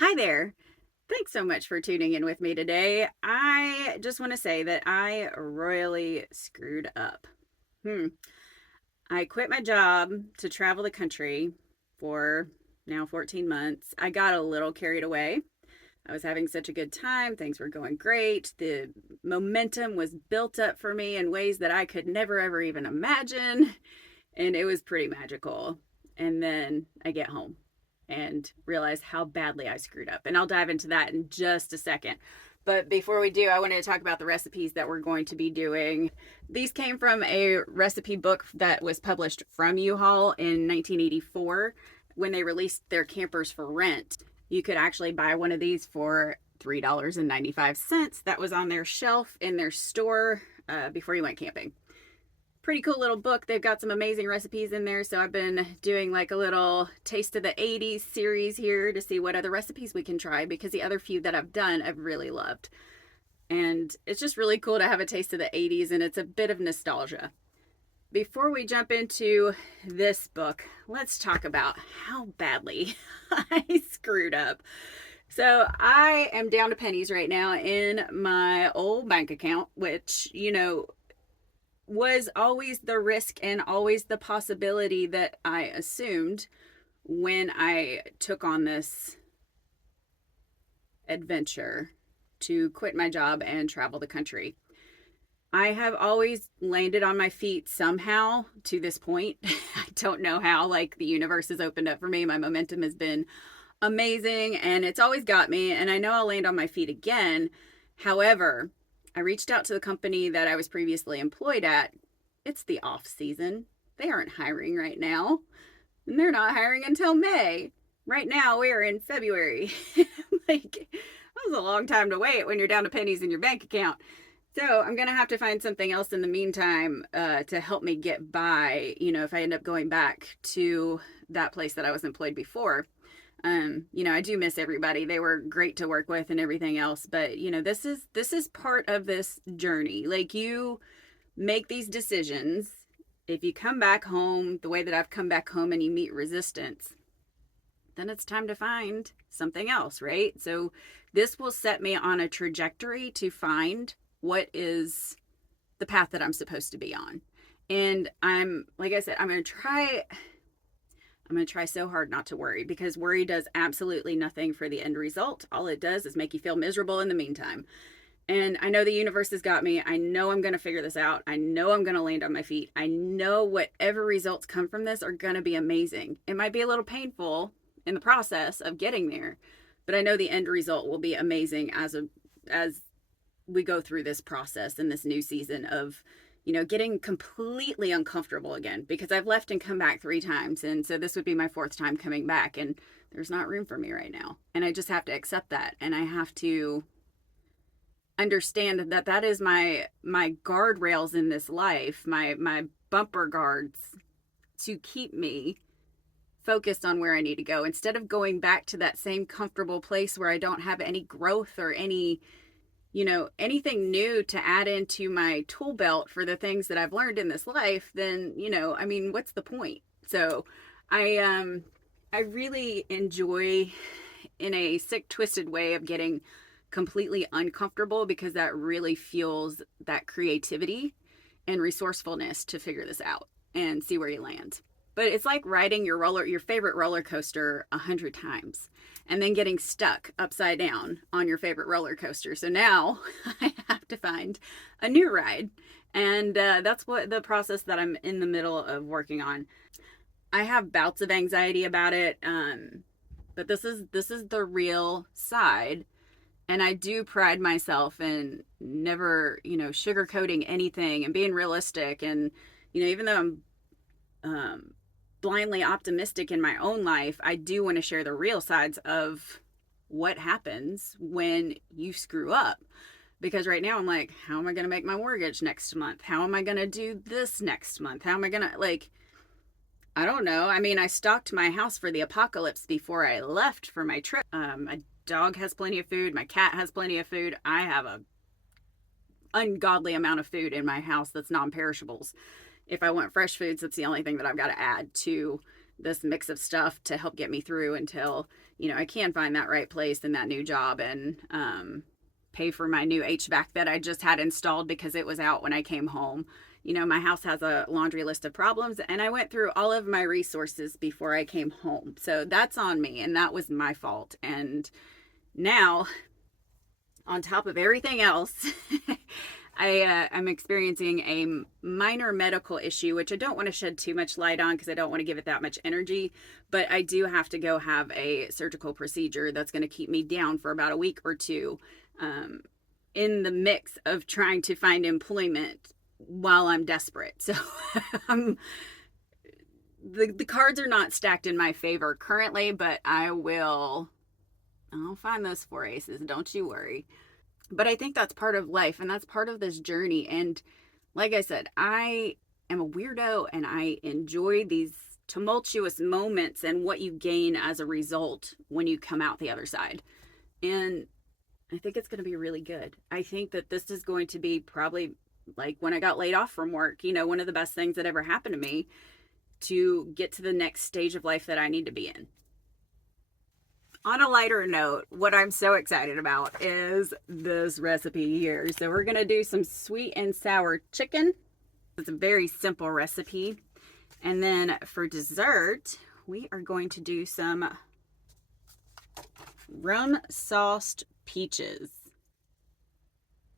Hi there. Thanks so much for tuning in with me today. I just want to say that I royally screwed up. Hmm. I quit my job to travel the country for now 14 months. I got a little carried away. I was having such a good time. Things were going great. The momentum was built up for me in ways that I could never ever even imagine. And it was pretty magical. And then I get home and realize how badly I screwed up. And I'll dive into that in just a second. But before we do, I wanted to talk about the recipes that we're going to be doing. These came from a recipe book that was published from U-Haul in 1984 when they released their campers for rent. You could actually buy one of these for $3.95. That was on their shelf in their store before you went camping. Pretty cool little book. They've got some amazing recipes in there. So I've been doing like a little taste of the 80s series here to see what other recipes we can try, because the other few that I've done I've really loved. And it's just really cool to have a taste of the 80s, and it's a bit of nostalgia. Before we jump into this book, let's talk about how badly I screwed up. So I am down to pennies right now in my old bank account, which, was always the risk and always the possibility that I assumed when I took on this adventure to quit my job and travel the country. I have always landed on my feet somehow to this point. I don't know how, like the universe has opened up for me. My momentum has been amazing and it's always got me, and I know I'll land on my feet again. However, I reached out to the company that I was previously employed at. It's the off season. They aren't hiring right now, and they're not hiring until May. Right now, we're in February. Like, that was a long time to wait when you're down to pennies in your bank account. So I'm going to have to find something else in the meantime to help me get by, if I end up going back to that place that I was employed before. I do miss everybody. They were great to work with and everything else, but this is part of this journey. Like, you make these decisions. If you come back home the way that I've come back home and you meet resistance, then it's time to find something else, right? So this will set me on a trajectory to find what is the path that I'm supposed to be on. And like I said, I'm going to try so hard not to worry, because worry does absolutely nothing for the end result. All it does is make you feel miserable in the meantime. And I know the universe has got me. I know I'm going to figure this out. I know I'm going to land on my feet. I know whatever results come from this are going to be amazing. It might be a little painful in the process of getting there, but I know the end result will be amazing as we go through this process in this new season of getting completely uncomfortable again, because I've left and come back 3 times. And so this would be my 4th time coming back, and there's not room for me right now. And I just have to accept that. And I have to understand that that is my guardrails in this life, my bumper guards to keep me focused on where I need to go, instead of going back to that same comfortable place where I don't have any growth or anything new to add into my tool belt for the things that I've learned in this life. Then, what's the point? So I really enjoy, in a sick, twisted way, of getting completely uncomfortable, because that really fuels that creativity and resourcefulness to figure this out and see where you land. But it's like riding your favorite roller coaster 100 times and then getting stuck upside down on your favorite roller coaster. So now I have to find a new ride. And that's what the process that I'm in the middle of working on. I have bouts of anxiety about it, but this is the real side. And I do pride myself in never, sugarcoating anything and being realistic. And, even though I'm blindly optimistic in my own life, I do want to share the real sides of what happens when you screw up. Because right now I'm like, how am I going to make my mortgage next month? How am I going to do this next month? How am I going to, I don't know. I mean, I stocked my house for the apocalypse before I left for my trip. My dog has plenty of food. My cat has plenty of food. I have a ungodly amount of food in my house that's non-perishables. If I want fresh foods, that's the only thing that I've got to add to this mix of stuff to help get me through until, you know, I can find that right place in that new job and pay for my new HVAC that I just had installed because it was out when I came home. You know, my house has a laundry list of problems, and I went through all of my resources before I came home. So that's on me, and that was my fault. And now, on top of everything else, I'm experiencing a minor medical issue, which I don't want to shed too much light on because I don't want to give it that much energy. But I do have to go have a surgical procedure that's going to keep me down for about a week or two, in the mix of trying to find employment while I'm desperate. So the cards are not stacked in my favor currently, but I'll find those 4 aces. Don't you worry. But I think that's part of life, and that's part of this journey. And like I said, I am a weirdo, and I enjoy these tumultuous moments and what you gain as a result when you come out the other side. And I think it's going to be really good. I think that this is going to be probably like when I got laid off from work, you know, one of the best things that ever happened to me to get to the next stage of life that I need to be in. On a lighter note, what I'm so excited about is this recipe here. So we're going to do some sweet and sour chicken. It's a very simple recipe. And then for dessert, we are going to do some rum-sauced peaches.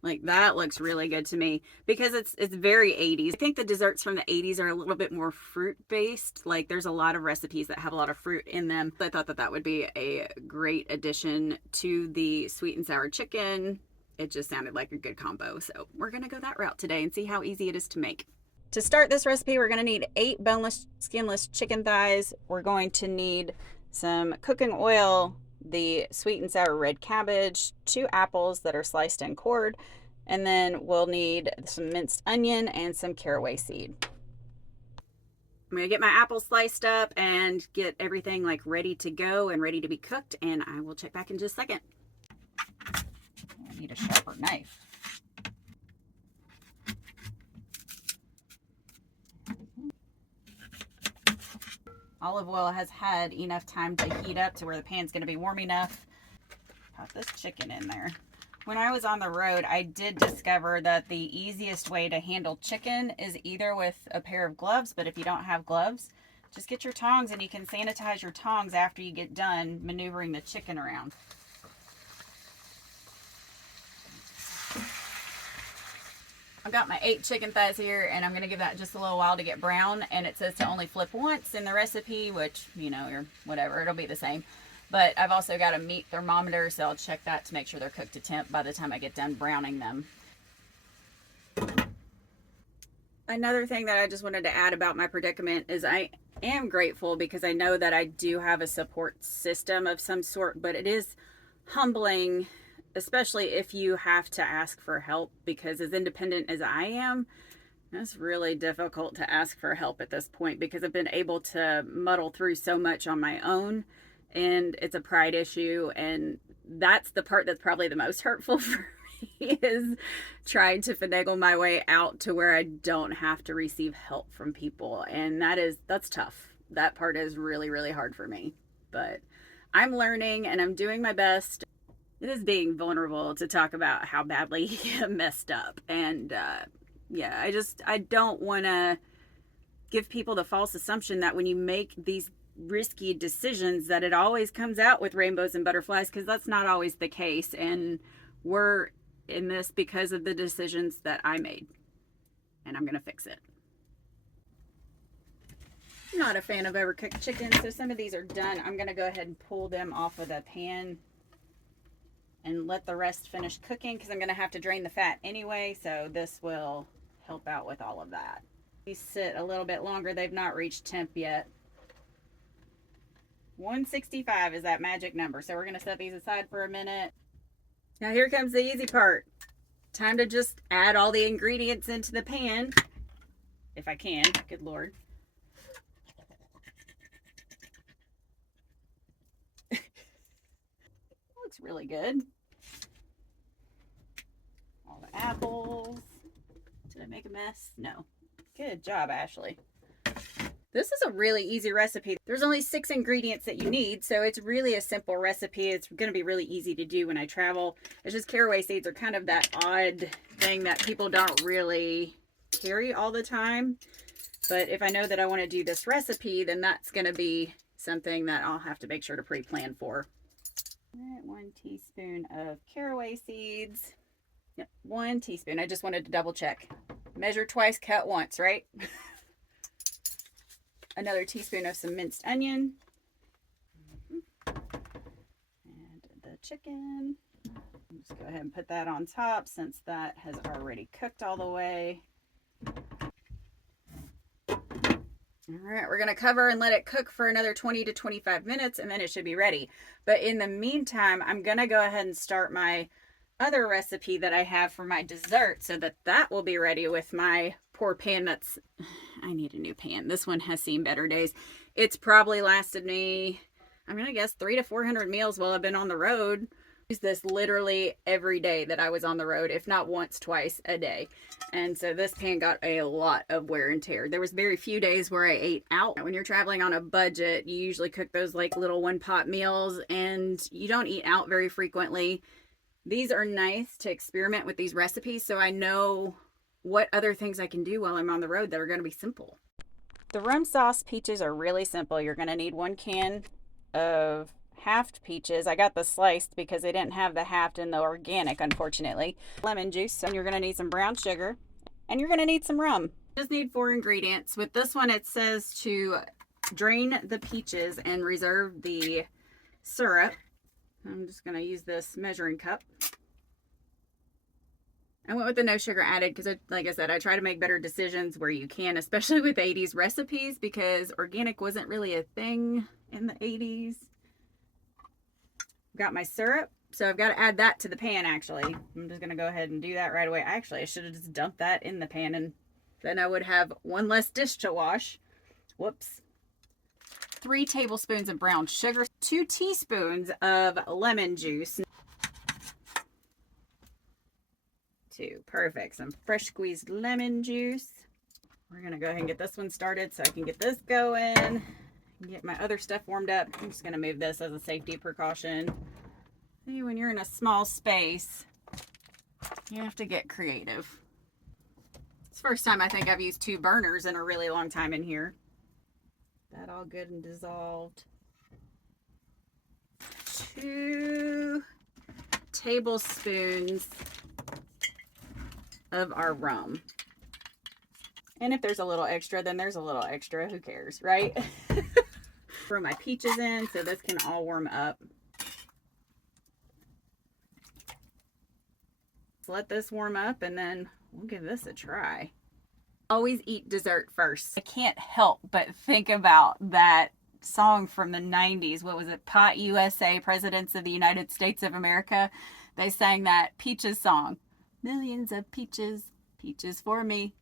Like, that looks really good to me because it's very 80s. I think the desserts from the 80s are a little bit more fruit based. Like, there's a lot of recipes that have a lot of fruit in them. I thought that that would be a great addition to the sweet and sour chicken. It just sounded like a good combo. So we're going to go that route today and see how easy it is to make. To start this recipe, we're going to need 8 boneless, skinless chicken thighs. We're going to need some cooking oil, the sweet and sour red cabbage, 2 apples that are sliced and cored, and then we'll need some minced onion and some caraway seed. I'm going to get my apples sliced up and get everything like ready to go and ready to be cooked, and I will check back in just a second. I need a sharper knife. Olive oil has had enough time to heat up to where the pan's going to be warm enough. Put this chicken in there. When I was on the road, I did discover that the easiest way to handle chicken is either with a pair of gloves, but if you don't have gloves, just get your tongs and you can sanitize your tongs after you get done maneuvering the chicken around. I've got my 8 chicken thighs here, and I'm going to give that just a little while to get brown. And it says to only flip once in the recipe, which, you know, or whatever, it'll be the same. But I've also got a meat thermometer, so I'll check that to make sure they're cooked to temp by the time I get done browning them. Another thing that I just wanted to add about my predicament is I am grateful because I know that I do have a support system of some sort, but it is humbling, especially if you have to ask for help, because as independent as I am, it's really difficult to ask for help at this point because I've been able to muddle through so much on my own, and it's a pride issue, and that's the part that's probably the most hurtful for me is trying to finagle my way out to where I don't have to receive help from people, and that's tough. That part is really, really hard for me, but I'm learning and I'm doing my best. It is being vulnerable to talk about how badly I messed up. And yeah, I don't want to give people the false assumption that when you make these risky decisions that it always comes out with rainbows and butterflies, because that's not always the case. And we're in this because of the decisions that I made. And I'm going to fix it. I'm not a fan of overcooked chicken, so some of these are done. I'm going to go ahead and pull them off of the pan and let the rest finish cooking because I'm going to have to drain the fat anyway, so this will help out with all of that. These sit a little bit longer. They've not reached temp yet. 165 is that magic number, so we're going to set these aside for a minute. Now here comes the easy part. Time to just add all the ingredients into the pan, if I can. Good Lord. Looks really good. All the apples. Did I make a mess? No. Good job, Ashley. This is a really easy recipe. There's only 6 ingredients that you need, so it's really a simple recipe. It's going to be really easy to do when I travel. It's just caraway seeds are kind of that odd thing that people don't really carry all the time. But if I know that I want to do this recipe, then that's going to be something that I'll have to make sure to pre-plan for. All right, 1 teaspoon of caraway seeds. Yep, 1 teaspoon. I just wanted to double check. Measure twice, cut once, right? Another teaspoon of some minced onion. And the chicken. Just go ahead and put that on top since that has already cooked all the way. All right, we're going to cover and let it cook for another 20 to 25 minutes and then it should be ready. But in the meantime, I'm going to go ahead and start my other recipe that I have for my dessert so that that will be ready with my poor pan that's... I need a new pan. This one has seen better days. It's probably lasted me, I'm going to guess 300 to 400 meals while I've been on the road. I use this literally every day that I was on the road, if not once, twice a day. And so this pan got a lot of wear and tear. There was very few days where I ate out. When you're traveling on a budget, you usually cook those like little one-pot meals and you don't eat out very frequently. These are nice to experiment with these recipes so I know what other things I can do while I'm on the road that are going to be simple. The rum-sauced peaches are really simple. You're going to need 1 can of halved peaches. I got the sliced because they didn't have the halved in the organic, unfortunately. Lemon juice, and you're going to need some brown sugar, and you're going to need some rum. Just need 4 ingredients. With this one, it says to drain the peaches and reserve the syrup. I'm just going to use this measuring cup. I went with the no sugar added because, like I said, I try to make better decisions where you can, especially with 80s recipes because organic wasn't really a thing in the 80s. Got my syrup, so I've got to add that to the pan actually. I'm just going to go ahead and do that right away. Actually, I should have just dumped that in the pan and then I would have 1 less dish to wash. Whoops. 3 tablespoons of brown sugar, 2 teaspoons of lemon juice. 2, perfect. Some fresh squeezed lemon juice. We're gonna go ahead and get this one started so I can get this going and get my other stuff warmed up. I'm just gonna move this as a safety precaution. See, when you're in a small space, you have to get creative. It's the first time I think I've used 2 burners in a really long time in here. That all good and dissolved. 2 tablespoons of our rum. And if there's a little extra, then there's a little extra. Who cares, right? Throw my peaches in so this can all warm up. Let's let this warm up and then we'll give this a try. Always eat dessert first. I can't help but think about that song from the 90s. What was it? Pot USA, Presidents of the United States of America. They sang that peaches song. Millions of peaches, peaches for me.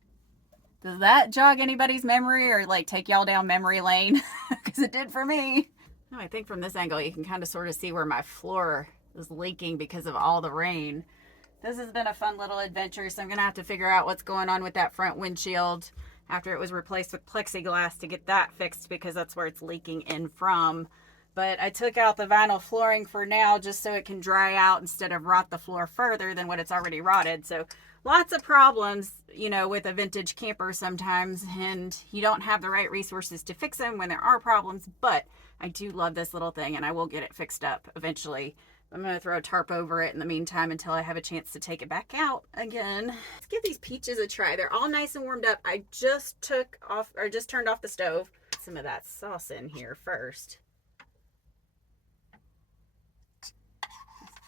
Does that jog anybody's memory or like take y'all down memory lane? Because it did for me. No, I think from this angle you can kind of sort of see where my floor is leaking because of all the rain. This has been a fun little adventure, so I'm going to have to figure out what's going on with that front windshield after it was replaced with plexiglass to get that fixed because that's where it's leaking in from. But I took out the vinyl flooring for now just so it can dry out instead of rot the floor further than what it's already rotted. So lots of problems, you know, with a vintage camper sometimes, and you don't have the right resources to fix them when there are problems. But I do love this little thing and I will get it fixed up eventually. I'm going to throw a tarp over it in the meantime until I have a chance to take it back out again. Let's give these peaches a try. They're all nice and warmed up. I just turned off the stove. Some of that sauce in here first.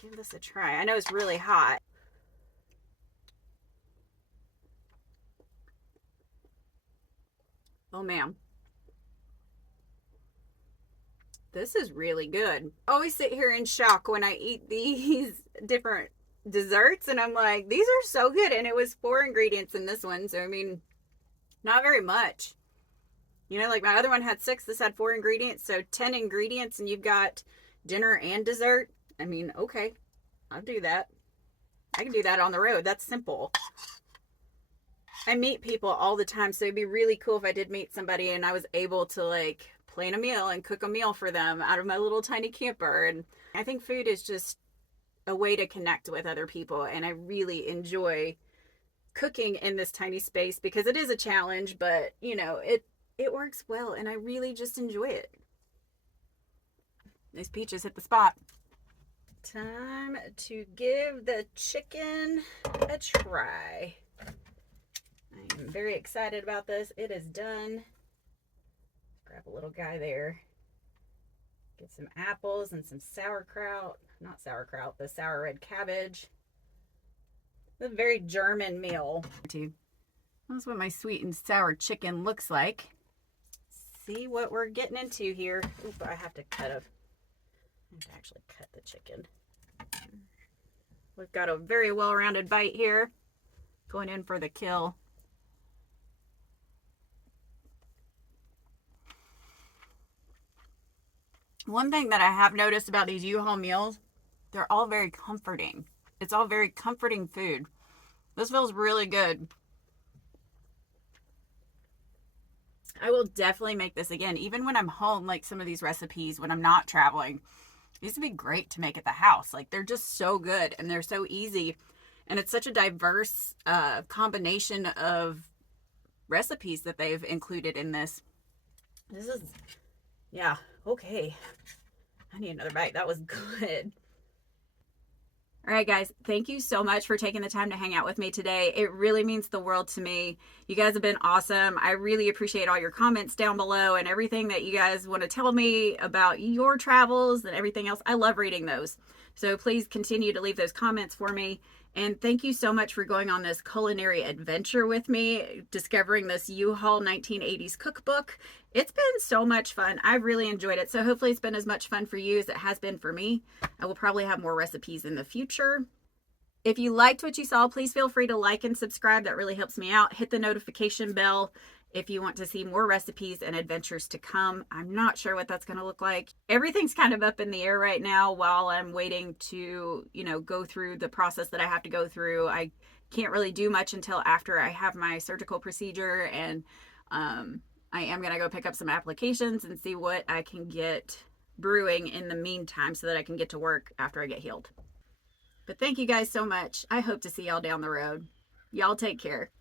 Give this a try. I know it's really hot. Oh man. This is really good. I always sit here in shock when I eat these different desserts and I'm like, these are so good. And it was 4 ingredients in this one. So, I mean, not very much. You know, like my other one had 6. This had 4 ingredients. So 10 ingredients and you've got dinner and dessert. I mean, okay, I'll do that. I can do that on the road. That's simple. I meet people all the time, so it'd be really cool if I did meet somebody and I was able to like plan a meal and cook a meal for them out of my little tiny camper. And I think food is just a way to connect with other people, and I really enjoy cooking in this tiny space because it is a challenge, but you know, it works well and I really just enjoy it. These peaches hit the spot. Time to give the chicken a try. I am very excited about this. It is done. Grab a little guy there. Get some apples and some sauerkraut. Not sauerkraut, the sour red cabbage. It's a very German meal. That's what my sweet and sour chicken looks like. See what we're getting into here. Oop, I have to actually cut the chicken. We've got a very well-rounded bite here. Going in for the kill. One thing that I have noticed about these U-Haul meals, they're all very comforting. It's all very comforting food. This feels really good. I will definitely make this again, even when I'm home, like some of these recipes when I'm not traveling. These would be great to make at the house. Like they're just so good and they're so easy. And it's such a diverse combination of recipes that they've included in this. This is, yeah, okay. I need another bite. That was good. All right, guys, thank you so much for taking the time to hang out with me today. It really means the world to me. You guys have been awesome. I really appreciate all your comments down below and everything that you guys want to tell me about your travels and everything else. I love reading those. So please continue to leave those comments for me. And thank you so much for going on this culinary adventure with me, discovering this U-Haul 1980s cookbook. It's been so much fun. I've really enjoyed it. So hopefully it's been as much fun for you as it has been for me. I will probably have more recipes in the future. If you liked what you saw, please feel free to like and subscribe. That really helps me out. Hit the notification bell if you want to see more recipes and adventures to come. I'm not sure what that's going to look like. Everything's kind of up in the air right now while I'm waiting to, go through the process that I have to go through. I can't really do much until after I have my surgical procedure, and I am going to go pick up some applications and see what I can get brewing in the meantime so that I can get to work after I get healed. But thank you guys so much. I hope to see y'all down the road. Y'all take care.